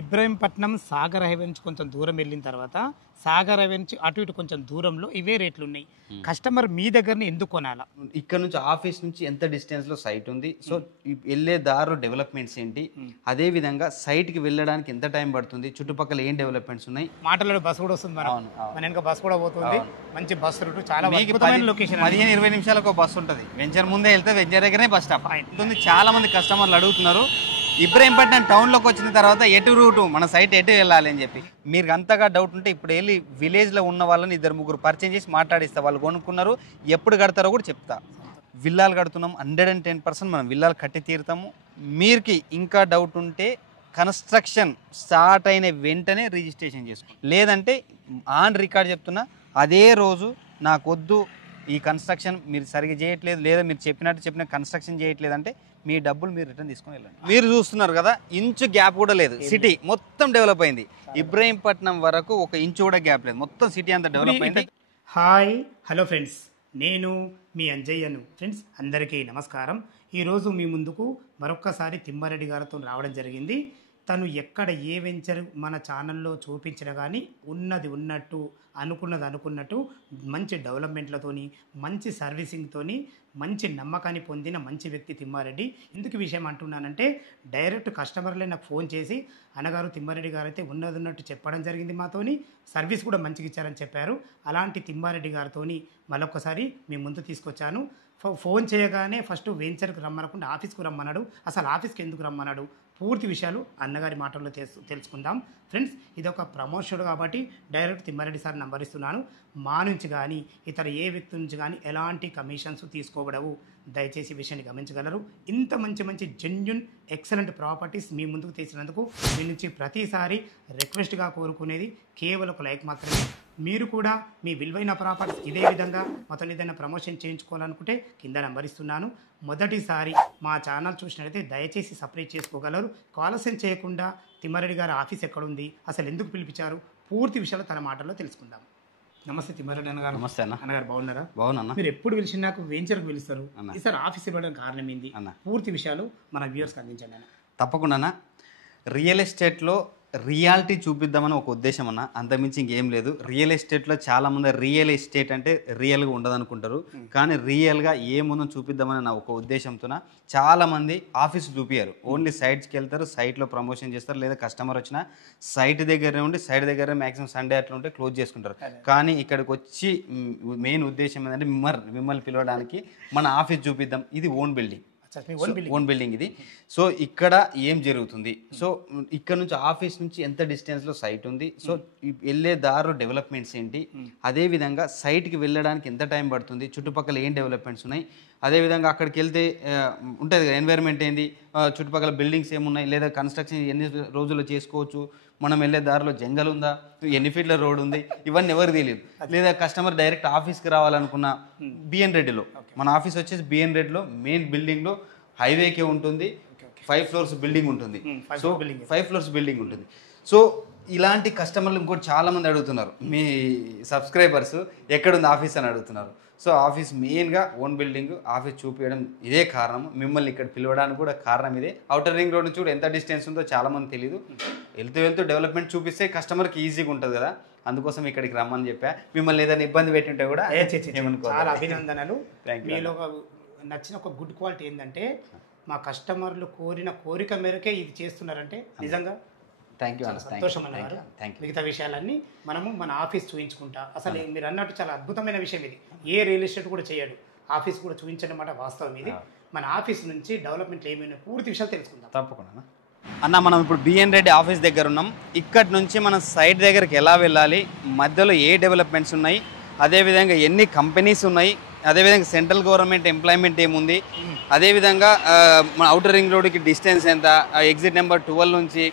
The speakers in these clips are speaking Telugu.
ఇబ్రహీంపట్నం సాగర్ హైవే నుంచి కొంచెం దూరం వెళ్ళిన తర్వాత సాగర్ హైవే నుంచి అటు ఇటు కొంచెం దూరంలో ఇవే రేట్లు ఉన్నాయి. కస్టమర్ మీ దగ్గరనే ఎందుకు కొనాలా? ఇక్కడ నుంచి ఆఫీస్ నుంచి ఎంత డిస్టెన్స్ లో సైట్ ఉంది, సో వెళ్ళే దారిలో డెవలప్మెంట్స్ ఏంటి, అదే విధంగా సైట్ కి వెళ్ళడానికి ఎంత టైం పడుతుంది, చుట్టుపక్కల ఏం డెవలప్మెంట్స్ ఉన్నాయి. మాటల్లో బస్సు కూడా వస్తుంది, మన వెనక బస్సు కూడా పోతుంది. మంచి బస్సు రూట్, చాలా అద్భుతమైన లొకేషన్. 15-20 నిమిషాలకు ఒక బస్సు ఉంటుంది. వెంచర్ ముందే వెళ్తే వెంచర్ దగ్గరే బస్ స్టాప్ ఉంటుంది. చాలా మంది కస్టమర్లు అడుగుతున్నారు ఇబ్రహీంపట్నం టౌన్లోకి వచ్చిన తర్వాత ఎటు రూటు, మన సైట్ ఎటు వెళ్ళాలి అని చెప్పి. మీరు అంతగా డౌట్ ఉంటే ఇప్పుడు వెళ్ళి విలేజ్లో ఉన్న వాళ్ళని 2-3 పరిచయం చేసి మాట్లాడిస్తా. వాళ్ళు కొనుక్కున్నారు, ఎప్పుడు కడతారో కూడా చెప్తా. విల్లాలు కడుతున్నాం, 110% మనం విల్లాలు కట్టి తీరుతాము. మీరుకి ఇంకా డౌట్ ఉంటే కన్స్ట్రక్షన్ స్టార్ట్ అయిన వెంటనే రిజిస్ట్రేషన్ చేసుకోండి. లేదంటే ఆన్ రికార్డ్ చెప్తున్నా, అదే రోజు నాకొద్దు ఈ కన్స్ట్రక్షన్ మీరు సరిగ్గా చేయట్లేదు, లేదా మీరు చెప్పిన కన్స్ట్రక్షన్ చేయట్లేదు అంటే మీ డబ్బులు మీరు రిటర్న్ తీసుకొని వెళ్ళండి. మీరు చూస్తున్నారు కదా, ఇంచు గ్యాప్ కూడా లేదు. సిటీ మొత్తం డెవలప్ అయింది. ఇబ్రహీంపట్నం వరకు ఒక ఇంచు కూడా గ్యాప్ లేదు. మొత్తం సిటీ అంతా డెవలప్ అయింది. హాయ్, హలో ఫ్రెండ్స్, నేను మీ అంజయ్యను. ఫ్రెండ్స్ అందరికీ నమస్కారం. ఈరోజు మీ ముందుకు మరొక్కసారి తిమ్మారెడ్డి గారితో రావడం జరిగింది. తను ఎక్కడ ఏ వెంచర్ మన ఛానల్లో చూపించినా కానీ ఉన్నది ఉన్నట్టు, అనుకున్నది అనుకున్నట్టు మంచి డెవలప్మెంట్లతోని, మంచి సర్వీసింగ్తోని మంచి నమ్మకాన్ని పొందిన మంచి వ్యక్తి తిమ్మారెడ్డి. ఎందుకు విషయం అంటున్నానంటే, డైరెక్ట్ కస్టమర్లే నాకు ఫోన్ చేసి అన్నగారు తిమ్మారెడ్డి గారు అయితే ఉన్నది ఉన్నట్టు చెప్పడం జరిగింది, మాతోని సర్వీస్ కూడా మంచిగా ఇచ్చారని చెప్పారు. అలాంటి తిమ్మారెడ్డి గారితోని మళ్ళొక్కసారి మీ ముందు తీసుకొచ్చాను. ఫోన్ చేయగానే ఫస్ట్ వెంచర్కి రమ్మనకుండా ఆఫీస్కి రమ్మన్నాడు. అసలు ఆఫీస్కి ఎందుకు రమ్మన్నాడు, పూర్తి విషయాలు అన్నగారి మాటల్లో తెలుసుకుందాం. ఫ్రెండ్స్, ఇది ఒక ప్రమోషన్ కాబట్టి డైరెక్ట్ తిమ్మారెడ్డి సార్ నంబర్ ఇస్తున్నాను. మా నుంచి కానీ ఇతర ఏ వ్యక్తి నుంచి కానీ ఎలాంటి కమిషన్స్ తీసుకోబడవు. దయచేసి విషయాన్ని గమనించగలరు. ఇంత మంచి మంచి జెన్యున్ ఎక్సలెంట్ ప్రాపర్టీస్ మీ ముందుకు తీసినందుకు మీ నుంచి ప్రతిసారి రిక్వెస్ట్గా కోరుకునేది కేవలం ఒక లైక్ మాత్రమే. మీరు కూడా మీ విలువైన ప్రాపర్టీస్ ఇదే విధంగా మొత్తం ఏదైనా ప్రమోషన్ చేయించుకోవాలనుకుంటే కింద నెంబర్ ఇస్తున్నాను. మొదటిసారి మా ఛానల్ చూసినట్లయితే దయచేసి సపరేట్ చేసుకోగలరు. ఆలస్యం చేయకుండా తిమ్మారెడ్డి గారి ఆఫీస్ ఎక్కడుంది, అసలు ఎందుకు పిలిపించారు, పూర్తి విషయాలు తన మాటల్లో తెలుసుకుందాం. నమస్తే తిమ్మారెడ్డి అన్నగారు. నమస్తే అన్న. అన్నగారు బాగున్నారా? బాగున్నా. మీరు ఎప్పుడు పిలిచి నాకు వెంచర్కి పిలుస్తారు, ఈసారి ఆఫీస్ ఇవ్వడానికి కారణం ఏంది అన్న? పూర్తి విషయాలు మన వ్యూవర్స్కి అందించండి అన్న. తప్పకుండా. రియల్ ఎస్టేట్లో రియాలిటీ చూపిద్దామని ఒక ఉద్దేశం అన్న, అంతమించి ఇంకేం లేదు. రియల్ ఎస్టేట్లో చాలామంది రియల్ ఎస్టేట్ అంటే రియల్గా ఉండదనుకుంటారు, కానీ రియల్గా ఏముందో చూపిద్దామని నా ఒక ఉద్దేశంతో చాలామంది ఆఫీస్ చూపించారు. ఓన్లీ సైట్స్కి వెళ్తారు, సైట్లో ప్రమోషన్ చేస్తారు, లేదా కస్టమర్ వచ్చినా సైట్ దగ్గరే ఉండి సైట్ దగ్గరే మ్యాక్సిమం సండే అట్లా ఉంటే క్లోజ్ చేసుకుంటారు. కానీ ఇక్కడికి వచ్చి మెయిన్ ఉద్దేశం ఏంటంటే మిమ్మల్ని పిలవడానికి మన ఆఫీస్ చూపిద్దాం. ఇది ఓన్ బిల్డింగ్, ఓన్ బిల్డింగ్ ఇది. సో ఇక్కడ ఏం జరుగుతుంది, సో ఇక్కడ నుంచి ఆఫీస్ నుంచి ఎంత డిస్టెన్స్లో సైట్ ఉంది, సో వెళ్ళే దారిలో డెవలప్మెంట్స్ ఏంటి, అదేవిధంగా సైట్కి వెళ్ళడానికి ఎంత టైం పడుతుంది, చుట్టుపక్కల ఏం డెవలప్మెంట్స్ ఉన్నాయి, అదేవిధంగా అక్కడికి వెళ్తే ఉంటుంది కదా ఎన్వైర్న్మెంట్ ఏంది, చుట్టుపక్కల బిల్డింగ్స్ ఏమున్నాయి, లేదా కన్స్ట్రక్షన్ ఎన్ని రోజుల్లో చేసుకోవచ్చు, మనం వెళ్ళే దారిలో జంగల్ ఉందా, ఎన్ని ఫీట్ల రోడ్ ఉంది, ఇవన్నీ ఎవరు తెలియదు. లేదా కస్టమర్ డైరెక్ట్ ఆఫీస్కి రావాలనుకున్న బిఎన్ రెడ్డిలో, మన ఆఫీస్ వచ్చేసి బిఎన్ రెడ్డిలో మెయిన్ బిల్డింగ్లో హైవేకే ఉంటుంది. 5 floors బిల్డింగ్ ఉంటుంది. సో 5 floors బిల్డింగ్ ఉంటుంది. సో ఇలాంటి కస్టమర్లు ఇంకోటి చాలామంది అడుగుతున్నారు, మీ సబ్స్క్రైబర్స్ ఎక్కడుంది ఆఫీస్ అని అడుగుతున్నారు. సో ఆఫీస్ మెయిన్గా ఓన్ బిల్డింగ్, ఆఫీస్ చూపించడం ఇదే కారణం. మిమ్మల్ని ఇక్కడ పిలవడానికి కూడా కారణం ఇదే. అవుటర్ రింగ్ రోడ్ నుంచి కూడా ఎంత డిస్టెన్స్ ఉందో చాలామంది తెలియదు. వెళ్తూ డెవలప్మెంట్ చూపిస్తే కస్టమర్కి ఈజీగా ఉంటుంది కదా, అందుకోసం ఇక్కడికి రమ్మని చెప్పా. మిమ్మల్ని ఏదైనా ఇబ్బంది పెట్టింటే కూడా చాలా అభినందనలు. మీలో నచ్చిన ఒక గుడ్ క్వాలిటీ ఏంటంటే, మా కస్టమర్లు కోరిన కోరిక మేరకే ఇది చేస్తున్నారంటే నిజంగా థ్యాంక్ యూ, సంతోషం అన్నగారు. మిగతా విషయాలన్నీ మనము మన ఆఫీస్ చూపించుకుంటా. అసలు మీరు అన్నట్టు చాలా అద్భుతమైన విషయం ఇది. ఏ రియల్ ఎస్టేట్ కూడా చేయడు, ఆఫీస్ కూడా చూపించడం మాట వాస్తవం ఇది. మన ఆఫీస్ నుంచి డెవలప్మెంట్ ఏమైనా పూర్తి విషయాలు తెలుసుకుందాం. తప్పకుండా అన్న. మనం ఇప్పుడు బిఎన్ రెడ్డి ఆఫీస్ దగ్గర ఉన్నాం. ఇక్కడ నుంచి మనం సైట్ దగ్గరికి ఎలా వెళ్ళాలి, మధ్యలో ఏ డెవలప్మెంట్స్ ఉన్నాయి, అదేవిధంగా ఎన్ని కంపెనీస్ ఉన్నాయి, అదేవిధంగా సెంట్రల్ గవర్నమెంట్ ఎంప్లాయ్మెంట్ ఏముంది, అదేవిధంగా మన అవుటర్ రింగ్ రోడ్కి డిస్టెన్స్ ఎంత, ఎగ్జిట్ నెంబర్ 12 నుంచి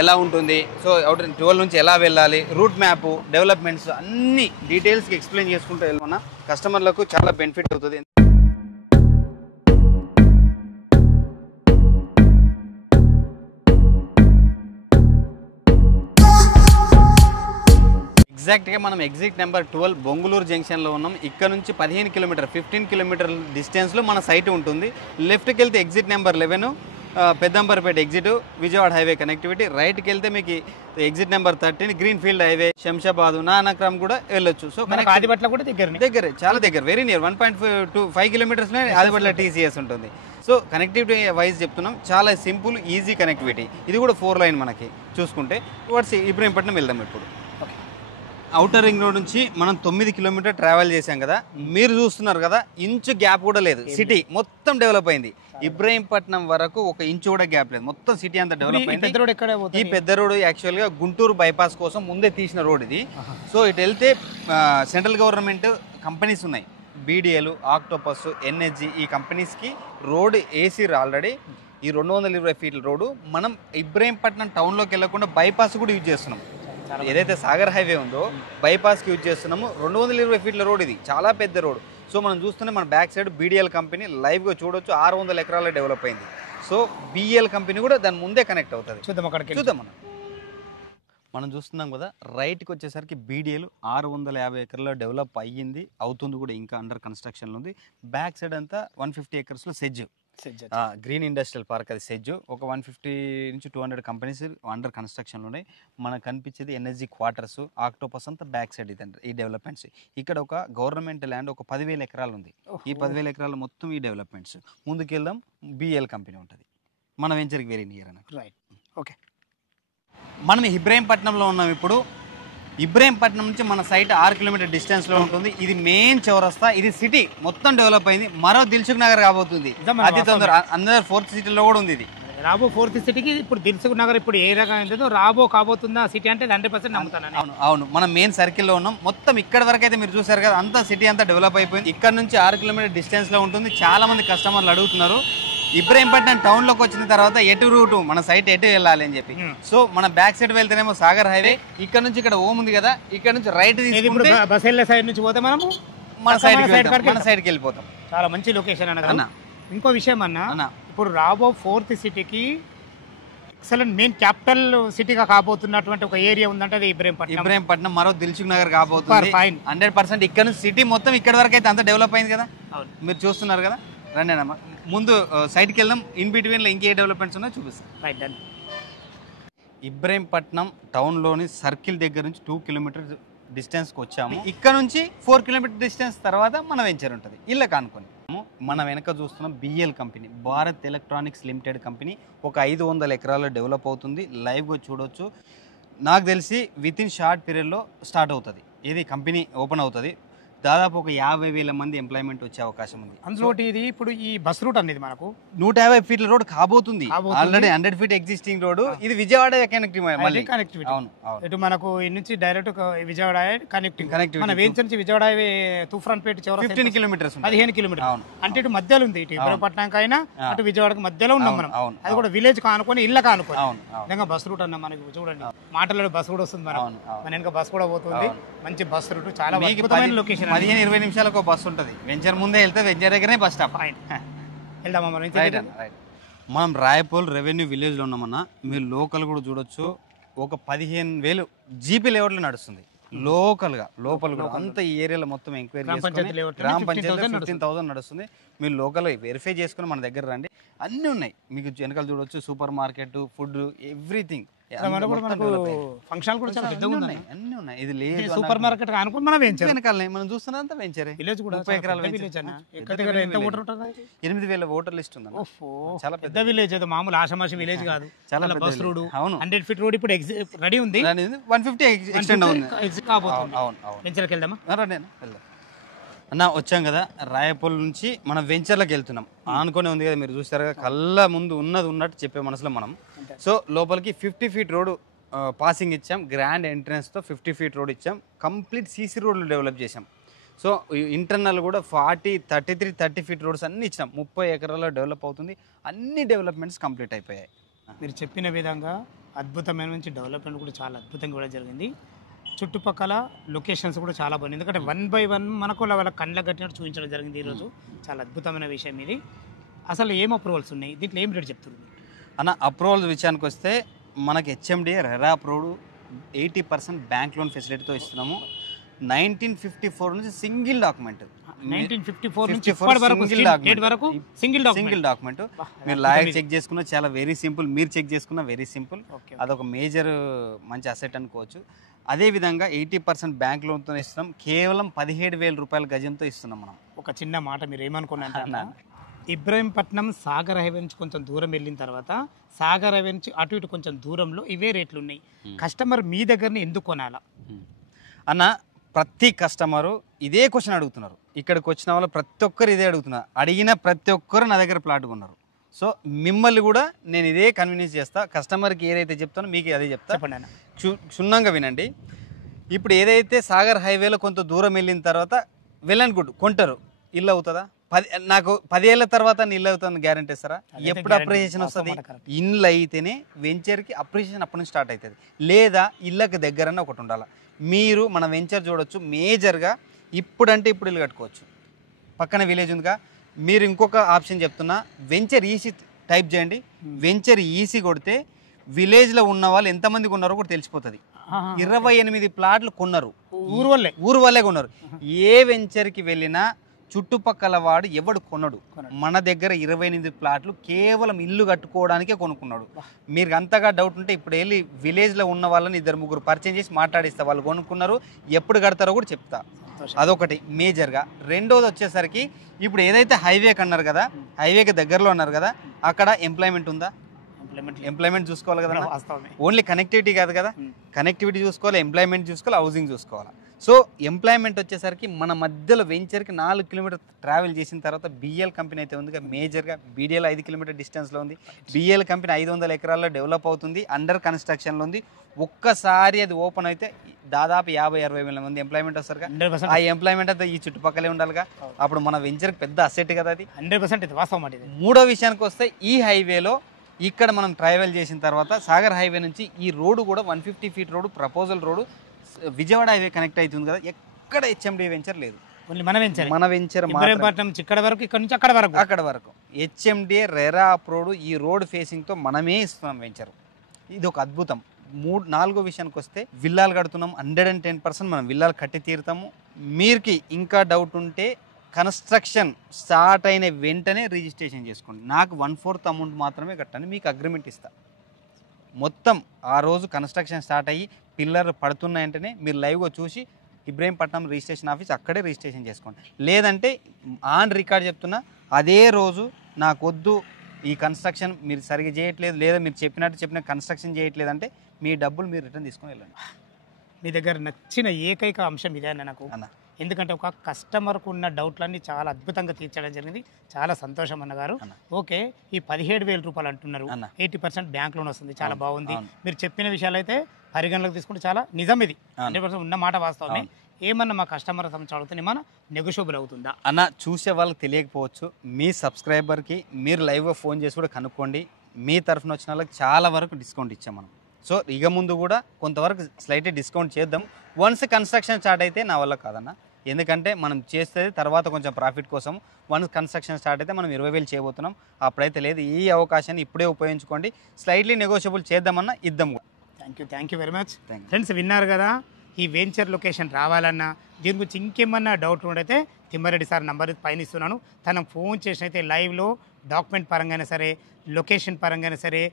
ఎలా ఉంటుంది, సో అవుటర్ 12 నుంచి ఎలా వెళ్ళాలి, రూట్ మ్యాప్, డెవలప్మెంట్స్ అన్ని డీటెయిల్స్కి ఎక్స్ప్లెయిన్ చేసుకుంటూ వెళ్ళమన్నా కస్టమర్లకు చాలా బెనిఫిట్ అవుతుంది. ఎగ్జాక్ట్గా మనం ఎగ్జిట్ నెంబర్ 12 బొంగుళూరు జంక్షన్లో ఉన్నాం. ఇక్కడ నుంచి 15 కిలోమీటర్ 15 కిలోమీటర్ డిస్టెన్స్లో మన సైట్ ఉంటుంది. లెఫ్ట్కి వెళ్తే exit number 11, Peddamberpet exit Vijayawada highway connectivity, రైట్కి వెళ్తే మీకు exit number 13 green field highway Shamshabad Nanakram కూడా వెళ్ళొచ్చు. సో ఆదిబట్ల కూడా దగ్గరే, చాలా దగ్గర, వెరీ నియర్ 1.5 కిలోమీటర్స్లో ఆదిబట్ల TCS ఉంటుంది. సో కనెక్టివిటీ వైజ్ చెప్తున్నాం, చాలా సింపుల్ ఈజీ కనెక్టివిటీ. ఇది కూడా 4 లైన్ మనకి చూసుకుంటే. టువర్డ్స్ ఇబ్రహీంపట్నం వెళ్దాం ఇప్పుడు. ఔటర్ రింగ్ రోడ్ నుంచి మనం 9 కిలోమీటర్ ట్రావెల్ చేసాం కదా, మీరు చూస్తున్నారు కదా, ఇంచు గ్యాప్ కూడా లేదు. సిటీ మొత్తం డెవలప్ అయింది. ఇబ్రహీంపట్నం వరకు ఒక ఇంచు కూడా గ్యాప్ లేదు, మొత్తం సిటీ అంతా డెవలప్ అయింది. ఈ పెద్ద రోడ్ యాక్చువల్గా గుంటూరు బైపాస్ కోసం ముందే తీసిన రోడ్ ఇది. సో ఇటు వెళ్తే సెంట్రల్ గవర్నమెంట్ కంపెనీస్ ఉన్నాయి, BDL, ఆక్టోపస్, NSG, ఈ కంపెనీస్కి రోడ్ వేసిర్రు ఆల్రెడీ. ఈ 220 ఫీట్ల రోడ్డు మనం ఇబ్రహీంపట్నం టౌన్లోకి వెళ్ళకుండా బైపాస్ కూడా యూజ్ చేస్తున్నాం. ఏదైతే సాగర్ హైవే ఉందో బైపాస్కి యూజ్ చేస్తున్నాము. 220 ఫీట్ల రోడ్, ఇది చాలా పెద్ద రోడ్. సో మనం చూస్తూనే మన బ్యాక్ సైడ్ BDL కంపెనీ లైవ్గా చూడొచ్చు, 600 ఎకరాల్లో డెవలప్ అయింది. సో BL కంపెనీ కూడా దాని ముందే కనెక్ట్ అవుతుంది. చూద్దాం అక్కడికి, చూద్దాం. మనం చూస్తున్నాం కదా, రైట్కి వచ్చేసరికి BDL 650 ఎకరాల్లో డెవలప్ అయ్యింది, అవుతుంది కూడా, ఇంకా అండర్ కన్స్ట్రక్షన్లో ఉంది. బ్యాక్ సైడ్ అంతా 150 ఎకర్స్లో సెజ్ గ్రీన్ ఇండస్ట్రియల్ పార్క్, అది సెజ్. ఒక 150 నుంచి 200 కంపెనీస్ అండర్ కన్స్ట్రక్షన్లో ఉన్నాయి. మనకు కనిపించేది NSG క్వార్టర్స్, ఆక్టోపస్ అంతా బ్యాక్ సైడ్ ఇదండి ఈ డెవలప్మెంట్స్. ఇక్కడ ఒక గవర్నమెంట్ ల్యాండ్ ఒక 10,000 ఎకరాలు ఉంది. ఈ 10,000 ఎకరాలు మొత్తం ఈ డెవలప్మెంట్స్. ముందుకెళ్దాం, BL కంపెనీ ఉంటుంది మన వెంచర్కి వెరీ నియర్ అని. Right, okay. మనం ఇబ్రహీంపట్నంలో ఉన్నాం ఇప్పుడు. ఇబ్రహీంపట్నం నుంచి మన సైట్ 6 కిలోమీటర్ డిస్టెన్స్లో ఉంటుంది. ఇది మెయిన్ చౌరస్తా, ఇది సిటీ మొత్తం డెవలప్ అయింది. మరో దిల్సుఖ్ నగర్ కాబోతుంది అతి తొందర. అందరూ 4th సిటీలో కూడా ఉంది ఇది. రాబో 4th సిటీకి ఇప్పుడు దిల్సుఖ్ నగర్ ఇప్పుడు ఏ రకంగా రాబో కాబోతుందా సిటీ అంటే 100% నమ్ముతాను. అవును, మనం మెయిన్ సర్కిల్లో ఉన్నాం. మొత్తం ఇక్కడ వరకు అయితే మీరు చూసారు కదా, అంతా సిటీ అంతా డెవలప్ అయిపోయింది. ఇక్కడ నుంచి 6 కిలోమీటర్ డిస్టెన్స్లో ఉంటుంది. చాలా మంది కస్టమర్లు అడుగుతున్నారు ఇబ్రహీంపట్నం టౌన్లోకి వచ్చిన తర్వాత ఎటు రూటు, మన సైట్ ఎటు వెళ్ళాలి అని చెప్పి. సో మన బ్యాక్ సైడ్ వెళ్తేనేమో సాగర్ హైవే, ఇక్కడ నుంచి ఇక్కడ ఓం ఉంది కదా, ఇక్కడ నుంచి రైట్ తీసుకుంటే బస్ వెళ్ళే సైడ్ నుంచి పోతే మనము మన సైడ్కి వెళ్ళిపోతాం. చాలా మంచి లొకేషన్ అన్న. ఇంకో విషయం అన్న, ఇప్పుడు రాబో 4th సిటీకి ఎక్సలెంట్ మెయిన్ క్యాపిటల్ సిటీగా కాబోతున్నటువంటి ఒక ఏరియా ఉందంటే అది ఇబ్రహీంపట్నం. మరో దిల్సుఖ్ నగర్ కాబోతుంది 100%. ఇక్కడ నుంచి సిటీ మొత్తం ఇక్కడ వరకు అయితే అంత డెవలప్ అయింది కదా, మీరు చూస్తున్నారు కదా. రండి అన్న, ముందు సైడ్కి వెళ్దాం. ఇన్ బిట్వీన్లో ఇంకే డెవలప్మెంట్స్ ఉన్నాయో చూపిస్తాం. ఇబ్రహీంపట్నం టౌన్లోని సర్కిల్ దగ్గర నుంచి 2 కిలోమీటర్ డిస్టెన్స్కి వచ్చాము. ఇక్కడ నుంచి 4 కిలోమీటర్ డిస్టెన్స్ తర్వాత మన వెంచర్ ఉంటుంది. ఇళ్ళ కానుకొని మన వెనక చూస్తున్నాం BL company, Bharat electronics limited company. ఒక 500 ఎకరాల్లో డెవలప్ అవుతుంది. లైవ్గా చూడొచ్చు. నాకు తెలిసి వితిన్ షార్ట్ పీరియడ్లో స్టార్ట్ అవుతుంది. ఇది కంపెనీ ఓపెన్ అవుతుంది. దాదాపు ఒక 50,000 మంది ఎంప్లాయ్మెంట్ వచ్చే అవకాశం ఉంది. అందులో ఇది ఇప్పుడు ఈ బస్ రూట్ అనేది మనకు 150 ఫీట్ల రోడ్ కాబోతుంది. Already 100 feet existing road. ఇది విజయవాడ కనెక్టివిటీ. ఇటు మనకు ఈ నుంచి డైరెక్ట్ విజయవాడ కనెక్టింగ్. మన వెంచర్ నుంచి విజయవాడ హైవే తూఫాన్పేట 15 కిలోమీటర్స్ 15 కిలోమీటర్. అంటే ఇటు మధ్యలో ఉంది, ఇటు ఇబ్రహీంపట్నంకి అయినా అటు విజయవాడకి మధ్యలో ఉన్నాం మనం. అది కూడా విలేజ్ కానుకొని ఇళ్ళ కానుకొని నిజంగా బస్ రూట్ అన్న. మనకి చూడండి మాటల్లో బస్ కూడా వస్తుంది, మన వెనక బస్ కూడా పోతుంది. మంచి బస్ రూట్, చాలా అద్భుతమైన లొకేషన్. 15-20 నిమిషాలకు బస్ ఉంటుంది. వెంచర్ ముందే వెళ్తే వెంచర్ దగ్గరనే బస్ స్టాప్. వెళ్దామా మనం రాయపూల్ రెవెన్యూ విలేజ్లో ఉన్నామన్నా. మీరు లోకల్ కూడా చూడొచ్చు. ఒక 15,000 జీపీ లేఅవుట్లో నడుస్తుంది లోకల్గా. లోపల కూడా అంత ఈ ఏరియాలో మొత్తం ఎంక్వైరీ చేసుకుని గ్రామ పంచాయతీ 15,000 నడుస్తుంది. మీరు లోకల్ వెరిఫై చేసుకుని మన దగ్గర రండి. అన్నీ ఉన్నాయి మీకు. వెనకాల చూడొచ్చు, super market, food, everything. Function కూడా చాలా పెద్దగా ఉన్నాయి, అన్ని ఉన్నాయి. ఇది లేదు సూపర్ మార్కెట్ అనుకుని మనం వెంచర్ వెనకాలనే మనం చూస్తున్నంత వెంచరే. విలేజ్ కూడా 30 ఎకరాల విలేజ్. ఎంత ఓటర్ ఉంటుంది? 8,000 ఓటర్ లిస్ట్ ఉంది. చాలా పెద్ద విలేజ్, ఏదో మామూలు ఆషామాషి విలేజ్ కాదు. చాలా బస్ రోడ్. అవును, 100 ఫీట్ రోడ్ ఇప్పుడు రెడీ ఉంది. 150 ఎక్స్టెండ్ అవుతుంది. వెంచర్కి వెళ్దామా? అన్న వచ్చాం కదా, రాయపూల్ నుంచి మనం వెంచర్లకు వెళ్తున్నాం. ఆనుకొని ఉంది కదా, మీరు చూస్తారు కదా, కళ్ళ ముందు ఉన్నది ఉన్నట్టు చెప్పే మనసులో మనం. సో లోపలికి 50 ఫీట్ రోడ్ పాసింగ్ ఇచ్చాం. గ్రాండ్ ఎంట్రన్స్తో 50 ఫీట్ రోడ్ ఇచ్చాం. కంప్లీట్ సీసీ రోడ్లు డెవలప్ చేసాం. సో ఇంటర్నల్ కూడా 40, 33, 30 ఫీట్ రోడ్స్ అన్నీ ఇచ్చాం. 30 ఎకరాల్లో డెవలప్ అవుతుంది. అన్ని డెవలప్మెంట్స్ కంప్లీట్ అయిపోయాయి. మీరు చెప్పిన విధంగా అద్భుతమైన నుంచి డెవలప్మెంట్ కూడా చాలా అద్భుతంగా కూడా జరిగింది. చుట్టుపక్కల లొకేషన్స్ కూడా చాలా బాగుంది. ఎందుకంటే 1 by 1 మనకు వాళ్ళ కళ్ళకు కట్టినట్టు చూపించడం జరిగింది ఈరోజు. చాలా అద్భుతమైన విషయం ఇది. అసలు ఏం అప్రూవల్స్ ఉన్నాయి దీంట్లో, ఏం రేట్ చెప్తుంది అన్న? అప్రూవల్స్ విషయానికి వస్తే మనకి HMDA RERA approved 80% bank loan ఫెసిలిటీతో ఇస్తున్నాము. 1954 నుంచి సింగిల్ డాక్యుమెంట్ 1954 నుంచి ఇప్పటి వరకు డేట్ వరకు సింగిల్ డాక్యుమెంట్. మీరు లాయర్ చెక్ చేసుకున్న చాలా వెరీ సింపుల్, మీరు చెక్ చేసుకున్న వెరీ సింపుల్. అదొక మేజర్ మంచి అసెట్ అనుకోవచ్చు. అదేవిధంగా 80% బ్యాంక్ లోన్తో ఇస్తున్నాం. కేవలం 17,000 రూపాయల గజంతో ఇస్తున్నాం మనం. ఒక చిన్న మాట మీరు ఏమనుకున్నా, ఇబ్రహీంపట్నం సాగర్ హైవే నుంచి కొంచెం దూరం వెళ్ళిన తర్వాత సాగర్ హైవే నుంచి అటు ఇటు కొంచెం దూరంలో ఇవే రేట్లు ఉన్నాయి. కస్టమర్ మీ దగ్గరని ఎందుకు కొనాలా అన్న? ప్రతి కస్టమరు ఇదే క్వశ్చన్ అడుగుతున్నారు. ఇక్కడికి వచ్చిన వాళ్ళు ప్రతి ఒక్కరు ఇదే అడుగుతున్నారు. అడిగిన ప్రతి ఒక్కరు నా దగ్గర ప్లాట్ కొన్నారు. సో మిమ్మల్ని కూడా నేను ఇదే కన్విన్స్ చేస్తా. కస్టమర్కి ఏదైతే చెప్తానో మీకు అదే చెప్తా. చెప్పండి. క్షుణ్ణంగా వినండి. ఇప్పుడు ఏదైతే సాగర్ హైవేలో కొంత దూరం వెళ్ళిన తర్వాత వెల్ అండ్ గుడ్ కొంటారు, ఇల్లు అవుతుందా? నాకు 10 ఏళ్ళ తర్వాత ఇల్లు అవుతుందని గ్యారంటీ ఇస్తారా? ఎప్పుడు అప్రిషియేషన్ వస్తుంది? ఇల్లు అయితేనే వెంచర్కి అప్రిషియేషన్ అప్పటి నుంచి స్టార్ట్ అవుతుంది. లేదా ఇళ్ళకి దగ్గరనే ఒకటి ఉండాలి. మీరు మన వెంచర్ చూడొచ్చు, మేజర్గా ఇప్పుడంటే ఇప్పుడు ఇల్లు కట్టుకోవచ్చు. పక్కన విలేజ్ ఉందిగా. మీరు ఇంకొక ఆప్షన్ చెప్తున్నా, వెంచర్ ఈసీ టైప్ చేయండి. వెంచర్ ఈసీ కొడితే విలేజ్లో ఉన్న వాళ్ళు ఎంతమందికి ఉన్నారో కూడా తెలిసిపోతుంది. 28 ప్లాట్లు కొన్నారు, ఊరు వాళ్ళే కొన్నారు. ఏ వెంచర్కి వెళ్ళినా చుట్టుపక్కల వాడు ఎవడు కొనడు. మన దగ్గర 28 ప్లాట్లు కేవలం ఇల్లు కట్టుకోవడానికే కొనుక్కున్నాడు. మీరు అంతగా డౌట్ ఉంటే ఇప్పుడు వెళ్ళి విలేజ్లో ఉన్న వాళ్ళని 2-3 పరిచయం చేసి మాట్లాడిస్తా. వాళ్ళు కొనుక్కున్నారు, ఎప్పుడు కడతారో కూడా చెప్తా. అదొకటి మేజర్గా. రెండోది వచ్చేసరికి ఇప్పుడు ఏదైతే హైవేకి అన్నారు కదా, హైవేకి దగ్గరలో అన్నారు కదా, అక్కడ ఎంప్లాయ్మెంట్ ఉందా? ఎంప్లాయ్మెంట్ చూసుకోవాలి కదా. ఓన్లీ కనెక్టివిటీ కాదు కదా, కనెక్టివిటీ చూసుకోవాలి, ఎంప్లాయ్మెంట్ చూసుకోవాలి, హౌసింగ్ చూసుకోవాలి. సో ఎంప్లాయ్మెంట్ వచ్చేసరికి మన మధ్యలో వెంచర్కి 4 కిలోమీటర్ ట్రావెల్ చేసిన తర్వాత బిఎల్ కంపెనీ అయితే ఉంది. మేజర్గా బీడీఎల్ 5 కిలోమీటర్ డిస్టెన్స్లో ఉంది. బిఎల్ కంపెనీ 500 ఎకరాల్లో డెవలప్ అవుతుంది, అండర్ కన్స్ట్రక్షన్లో ఉంది. ఒక్కసారి అది ఓపెన్ అయితే దాదాపు 50-60 వేల మంది ఎంప్లాయ్మెంట్ వస్తారు. ఆ ఎంప్లాయ్మెంట్ అయితే ఈ చుట్టుపక్కలే ఉండాలిగా. అప్పుడు మన వెంచర్కి పెద్ద అసెట్ కదా అది. 100% వాస్తవం. మూడో విషయానికి వస్తే, ఈ హైవేలో ఇక్కడ మనం ట్రావెల్ చేసిన తర్వాత సాగర్ హైవే నుంచి ఈ రోడ్డు కూడా 150 feet road, proposal road Vijayawada highway connect అవుతుంది కదా. ఎక్కడ హెచ్ఎండి వెంచర్ లేదు, మన వెంచర్ ఇక్కడ వరకు, ఇక్కడ నుంచి అక్కడ వరకు హెచ్ఎండి రెరా అప్రోడ్. ఈ రోడ్ ఫేసింగ్తో మనమే ఇస్తున్నాం వెంచర్. ఇది ఒక అద్భుతం. 4గో విషయానికి వస్తే, విల్లాలు కడుతున్నాం. 110% మనం విల్లాలు కట్టి తీరుతాము. మీరుకి ఇంకా డౌట్ ఉంటే కన్స్ట్రక్షన్ స్టార్ట్ అయిన వెంటనే రిజిస్ట్రేషన్ చేసుకోండి. నాకు 1/4 అమౌంట్ మాత్రమే కట్టండి, మీకు అగ్రిమెంట్ ఇస్తా. మొత్తం ఆ రోజు కన్స్ట్రక్షన్ స్టార్ట్ అయ్యి పిల్లర్ పడుతున్న వెంటనే మీరు లైవ్గా చూసి ఇబ్రహీంపట్నం రిజిస్ట్రేషన్ ఆఫీస్ అక్కడే రిజిస్ట్రేషన్ చేసుకోండి. లేదంటే ఆన్ రికార్డ్ చెప్తున్నా, అదే రోజు నాకొద్దు, ఈ కన్స్ట్రక్షన్ మీరు సరిగ్గా చేయట్లేదు, లేదా మీరు చెప్పిన కన్స్ట్రక్షన్ చేయట్లేదు అంటే మీ డబ్బులు మీరు రిటర్న్ తీసుకొని వెళ్ళండి. మీ దగ్గర నచ్చిన ఏకైక అంశం ఇదే నాకు అన్న. ఎందుకంటే ఒక కస్టమర్కు ఉన్న డౌట్లన్నీ చాలా అద్భుతంగా తీర్చడం జరిగింది. చాలా సంతోషం అన్నగారు. ఓకే, ఈ 17,000 రూపాయలు అంటున్నారు, 80% బ్యాంక్ లోన్ వస్తుంది, చాలా బాగుంది. మీరు చెప్పిన విషయాలు అయితే పరిగణలోకి తీసుకుంటే చాలా నిజం. ఇది 100% ఉన్న మాట వాస్తవమే. ఏమన్నా మా కస్టమర్ అడుగుతుంది, ఏమన్నా నెగోషియబుల్ అవుతుందా అన్న? చూసే వాళ్ళకి తెలియకపోవచ్చు. మీ సబ్స్క్రైబర్కి మీరు లైవ్గా ఫోన్ చేసి కూడా కనుక్కోండి. మీ తరఫున వచ్చిన వాళ్ళకి చాలా వరకు డిస్కౌంట్ ఇచ్చాం మనం. సో ఇక ముందు కూడా కొంతవరకు స్లైట్ డిస్కౌంట్ చేద్దాం. వన్స్ కన్స్ట్రక్షన్ స్టార్ట్ అయితే నా వల్ల కాదన్న. ఎందుకంటే మనం చేసేది తర్వాత కొంచెం ప్రాఫిట్ కోసం. వన్స్ కన్స్ట్రక్షన్ స్టార్ట్ అయితే మనం 20,000 చేయబోతున్నాం. అప్పుడైతే లేదు. ఈ అవకాశాన్ని ఇప్పుడే ఉపయోగించుకోండి. స్లైట్లీ నెగోషియబుల్ చేద్దామన్నా ఇద్దాం. Thank you very much friends. విన్నారు కదా, ఈ వెంచర్ లొకేషన్ రావాలన్నా, దీని గురించి ఇంకేమన్నా డౌట్ ఉండైతే తిమ్మారెడ్డి సార్ నంబర్ పైన ఇస్తున్నాను. తనకు ఫోన్ చేసినైతే లైవ్లో డాక్యుమెంట్ పరంగానే సరే, లొకేషన్ పరంగానే సరే,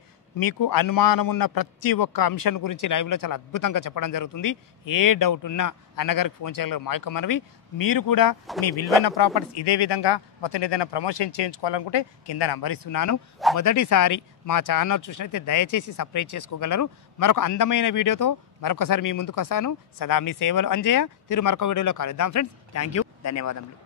మీకు అనుమానం ఉన్న ప్రతి ఒక్క అంశం గురించి లైవ్లో చాలా అద్భుతంగా చెప్పడం జరుగుతుంది. ఏ డౌట్ ఉన్నా అన్నగారికి ఫోన్ చేయగలరు. మా యొక్క మనవి, మీరు కూడా మీ విలువైన ప్రాపర్టీస్ ఇదే విధంగా మొత్తం ఏదైనా ప్రమోషన్ చేయించుకోవాలనుకుంటే కింద నంబర్ ఇస్తున్నాను. మొదటిసారి మా ఛానల్ చూసినైతే దయచేసి సబ్స్క్రైబ్ చేసుకోగలరు. మరొక అందమైన వీడియోతో మరొకసారి మీ ముందుకు వస్తాను. సదా మీ సేవలు అంజయ్య. మరొక వీడియోలో కలుద్దాం ఫ్రెండ్స్. థ్యాంక్ యూ, ధన్యవాదములు.